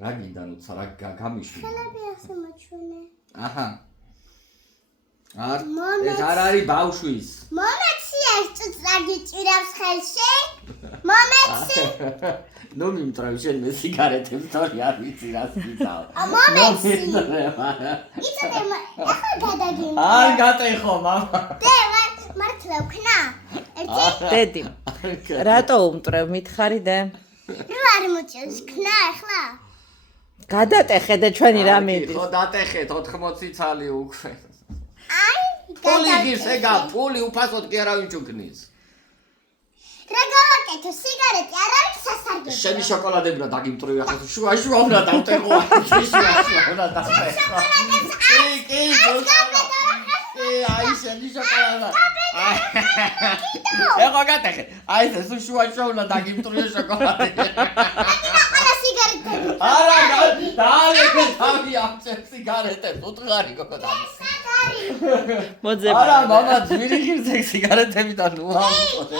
რა გინდა ნუცა რა გამიშვი ხელები ასე მოჩვენე აჰა ეს არ არის ბავშვის მომეცი ეს წუწა გიჭირავს ხელში მომეცი ნუ მიმტრევ შენ მე სიგარეტებს თორე არ ვიცი რას გიწავ მომეცი იცოდე ახლა გადაგიმ არ გატეხო მამა დე მართლა ვქნა ერთი დედი რატო უმტრევ მითხარი და რო არ მოჭერს ქნა ახლა გადატეხე და ჩვენი რა მიდის ხო დატეხეთ 80 ცალი უკვე აი ფული გისეგა ფული უფასოდ კი არავინ ჩუქნის რა გავაკეთო სიგარეტი არ არის სასარგებლო შენი შოკოლადები რა დაგიმტრევი ახლა შუა უნდა დავტეხო შუა უნდა დავტეხო კი აი შენი შოკოლადა ეხა გატეხე აი ეს შუა უნდა დაგიმტრევი შოკოლადები ყველა სიგარეტი არა დალე თავი ამწე სიგარეტებს უთხარი გოგო მოძებნა არა მამა ძვირი ღირს ეგ სიგარეტები და ნუ ამწოდე